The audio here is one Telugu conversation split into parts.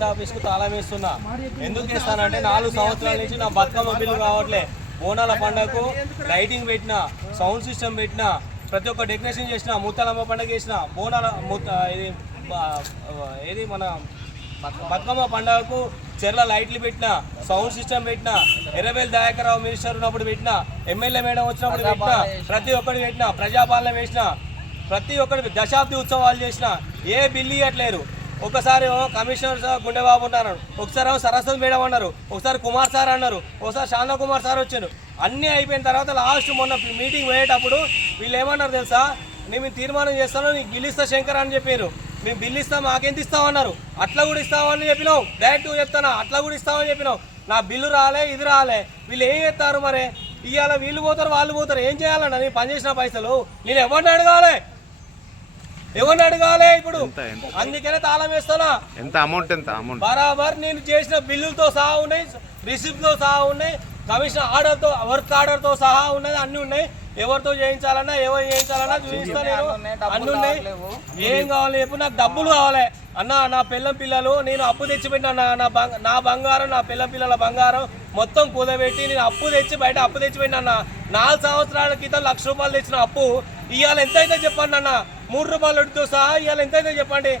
మున్సిపాలిటీ ఆఫీస్కు తాళం వేస్తున్నా. ఎందుకు వేస్తానంటే నాలుగు సంవత్సరాల నుంచి నా బతుకమ్మ బిల్లు రావట్లే బోనాల పండగకు లైటింగ్ పెట్టిన సౌండ్ సిస్టమ్ పెట్టిన ప్రతి ఒక్క డెకరేషన్ చేసిన ముత్తాలమ్మ పండగ చేసిన బోనాల ముత్త ఇది ఏది మన బతుకమ్మ పండగకు చెర్ల లైట్లు పెట్టిన సౌండ్ సిస్టమ్ పెట్టిన ఎర్రబేల్ దయాకరావు మినిస్టర్ ఉన్నప్పుడు పెట్టిన ఎమ్మెల్యే మేడం వచ్చినప్పుడు పెట్టిన ప్రతి ఒక్కటి పెట్టిన ప్రజాపాలన వేసిన ప్రతి ఒక్కటి దశాబ్ది ఉత్సవాలు చేసిన ఏ బిల్లు ఇవ్వట్లేరు ఒకసారి కమిషనర్ సార్ గుండెబాబు అన్నారు ఒకసారి సరస్వతి మేడం అన్నారు. ఒకసారి కుమార్ సార్ అన్నారు. ఒకసారి శాంత కుమార్ సార్ వచ్చారు అన్నీ అయిపోయిన తర్వాత లాస్ట్ మొన్న మీటింగ్ పోయేటప్పుడు వీళ్ళు ఏమన్నారు తెలుసా? నేను మేము తీర్మానం చేస్తాను నీకు బిల్లు ఇస్తా శంకర్ అని చెప్పారు మేము బిల్లు ఇస్తాం మాకెంత ఇస్తామన్నారు అట్లా కూడా ఇస్తామని చెప్పినావు. డైరెక్ట్ చెప్తానా? అట్లా కూడా ఇస్తామని చెప్పినావు. నా బిల్లు రాలే ఇది రాలే. వీళ్ళు ఏం చేస్తారు మరి? ఇవాళ వీళ్ళు పోతారు వాళ్ళు పోతారు. ఏం చేయాలన్నా? నేను పని చేసిన పైసలు. నేను ఎవరిని అడగాలి? ఎవరిని అడగాలి ఇప్పుడు? అందుకనే తాళం వేస్తానా? ఎంత అమౌంట్ ఎంత అమౌంట్? బరాబర్ నేను చేసిన బిల్లులతో సహా ఉన్నాయి రిసిప్ట్తో సహా ఉన్నాయి కమిషన్ ఆర్డర్తో వర్క్ ఆర్డర్తో సహా ఉన్నది అన్ని ఉన్నాయి. ఎవరితో చేయించాలన్నా ఎవరు చేయించాలన్నా చూపిస్తా నేను. అన్ని ఉన్నాయి ఏం కావాలి చెప్పు నాకు డబ్బులు కావాలి. అన్న నా పిల్లం పిల్లలు నేను అప్పు తెచ్చిపెట్టిన నా నా బంగ నా బంగారం నా పిల్లం పిల్లల బంగారం మొత్తం కుదబెట్టి నేను అప్పు తెచ్చి బయట అప్పు తెచ్చిపెట్టిన అన్న. నాలుగు సంవత్సరాల క్రితం లక్ష రూపాయలు తెచ్చిన అప్పు ఇవాళ ఎంత అయితే చెప్పండి అన్న. మూడు రూపాయల వడ్డీతో సహా ఇవాళ ఎంతైతే చెప్పండి.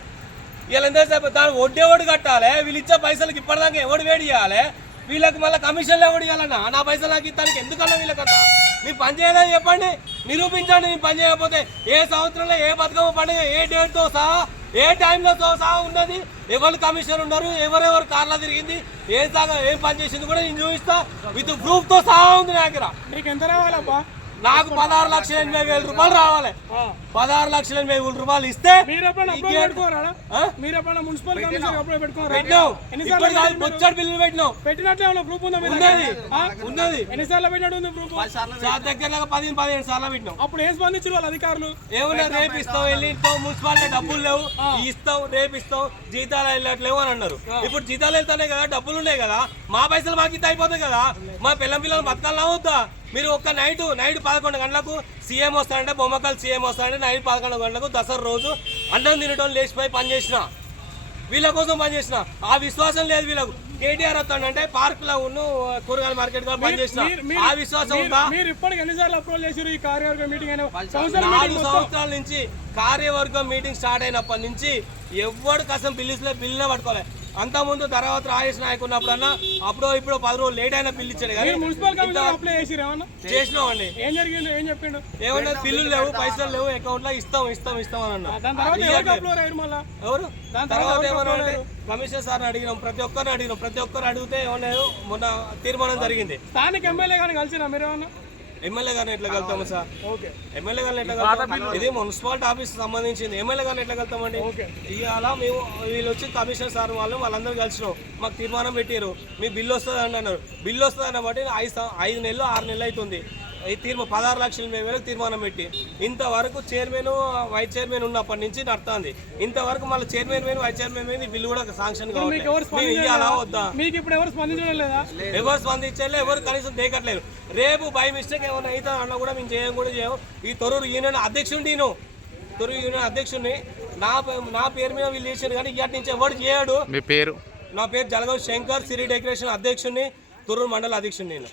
వీళ్ళు ఎంత సేపు దానికి వడ్డీ ఎవడు కట్టాలి? వీళ్ళు ఇచ్చే పైసలకి ఇప్పటిదాకా ఎవడు వేడి చేయాలి? వీళ్ళకి మళ్ళీ కమిషన్లు ఎవడు ఇవ్వాలన్నా? నా పైసలు నాకు ఇస్తానికి ఎందుకన్నా వీళ్ళకంతా? మీ పని చేయలేదని చెప్పండి. నిరూపించండి మీ పని చేయకపోతే ఏ సంవత్సరంలో ఏ బతుకమ్మ పండుగ ఏ డేట్తో సహా ఏ టైంలో సహా ఉన్నది? ఎవరు కమిషన్ ఉన్నారు? ఎవరెవరు కార్లో తిరిగింది? ఏ సాగా ఏం పని చేసింది కూడా నేను చూపిస్తా. విత్ ప్రూఫ్తో సహా ఉంది నా దగ్గర. మీకు ఎంత రావాలబ్బా? నాకు పదహారు లక్షల ఎనభై వేల రూపాయలు రావాలి. పదహారు లక్షల ఎనభై వేల రూపాయలు ఇస్తే పెట్టినావు పెట్టినావు పెట్టినట్టు ఏమైనా ప్రూఫ్ ఉన్నది? ఉన్నది. ఎన్నిసార్లు పెట్టినట్టు ఉంది ప్రూఫ్ సార్ దగ్గర పదిహేను పదిహేను సార్లు పెట్టినావు అప్పుడు ఏం స్పందించారు వాళ్ళ అధికారులు? ఏమన్నా రేపు ఇస్తావు మున్సిపాలిటీ డబ్బులు లేవు. ఇస్తావు రేపు ఇస్తావు జీతాలు వెళ్ళట్లేవు అని అన్నారు. ఇప్పుడు జీతాలు వెళ్తానే కదా డబ్బులు ఉన్నాయి కదా మా పైసలు మాకు ఇంత అయిపోతాయి కదా. మా పిల్లం పిల్లలు బతకాలన్నా వద్దా మీరు ఒక్క నైట్ నైట్ పదకొండు గంటలకు సీఎం వస్తాడంటే బొమ్మకల్ సీఎం వస్తాడంటే నైట్ పదకొండు గంటలకు దసరా రోజు అన్నం తినటం లేచిపోయి పని చేసిన. వీళ్ళ కోసం పని చేసిన. ఆ విశ్వాసం లేదు వీళ్ళకు. కేటీఆర్ వస్తాడంటే పార్క్లో ఉన్న కూరగాయల మార్కెట్లో పని చేసిన. మీరు- మీరు- ఆ విశ్వాసం ఉందా? మీరు ఇప్పటికి ఎన్నిసార్లు అప్రోల్ ఈ కార్యవర్గ మీటింగ్ నాలుగు సంవత్సరాల నుంచి కార్యవర్గం మీటింగ్ స్టార్ట్ అయినప్పటి నుంచి ఎవడు కసం బిల్లులే బిల్లునే పట్టుకోలే అంత ముందు తర్వాత రాజేష్ నాయక్ ఉన్నప్పుడన్నా అప్పుడు ఇప్పుడు పది రోజులు లేట్ అయినా బిల్లు ఇచ్చాడు కానీ మున్సిపల్ చేసినామండి. ఏం జరిగింది ఏం చెప్పిండు? ఏమన్నా బిల్లులు లేవు పైసలు లేవు అకౌంట్లో ఇస్తాం ఇస్తాం ఇస్తాం అని అన్నా. ఎవరు? దాని తర్వాత ఏమన్నా కమిషనర్ సార్ని అడిగినాం ప్రతి ఒక్కరిని అడిగినాం ప్రతి ఒక్కరు అడిగితే ఏమన్నా మొన్న తీర్మానం జరిగింది. స్థానిక ఎమ్మెల్యే కానీ కలిసినా మీరు ఏమన్నా? ఎమ్మెల్యే గారిని ఎట్లా కలుతాము సార్? ఓకే. ఎమ్మెల్యే గారిని ఎట్లా కలుతాం ఇది మున్సిపాలిటీ ఆఫీస్ సంబంధించింది. ఎమ్మెల్యే గారిని ఎట్లా కలుతామండి? ఇవాళ మేము వీళ్ళు వచ్చి కమిషనర్ సార్ వాళ్ళు వాళ్ళందరూ కలిసినాం. మాకు తీర్మానం పెట్టారు మీ బిల్లు వస్తుంది అని అన్నారు బిల్లు వస్తుంది అన్న బట్టి ఐదు ఐదు నెలలు ఆరు నెలలు అవుతుంది. ఈ తీర్మా పదహారు లక్షల ఎనభై వేలకు తీర్మానం పెట్టి ఇంతవరకు చైర్మన్ వైస్ చైర్మన్ ఉన్నప్పటి నుంచి నడుతుంది. ఇంతవరకు మళ్ళీ చైర్మన్ మీద వైస్ చైర్మన్ మీద బిల్లు కూడా శాంక్షన్ మీకు ఎవరు? వద్దా? మీకు ఇప్పుడు ఎవరు స్పందించడం లేదా ఎవరు కనీసం దేకట్లేదు. రేపు బై మిస్టేక్ ఏమైనా అయితే అన్న కూడా మేము చేయం కూడా చేయం. ఈ తొరూరు యూనియన్ అధ్యక్షుడు నేను. తొరూరు యూనియన్ అధ్యక్షుడిని. నా నా పేరు మీద వీళ్ళు చేశారు కానీ ఇక్కడి నుంచి ఎవరు చేయడు. మీ పేరు? నా పేరు జలగం శంకర్ సిరి డెకరేషన్ అధ్యక్షుడిని తొరూరు మండల అధ్యక్షుడిని నేను.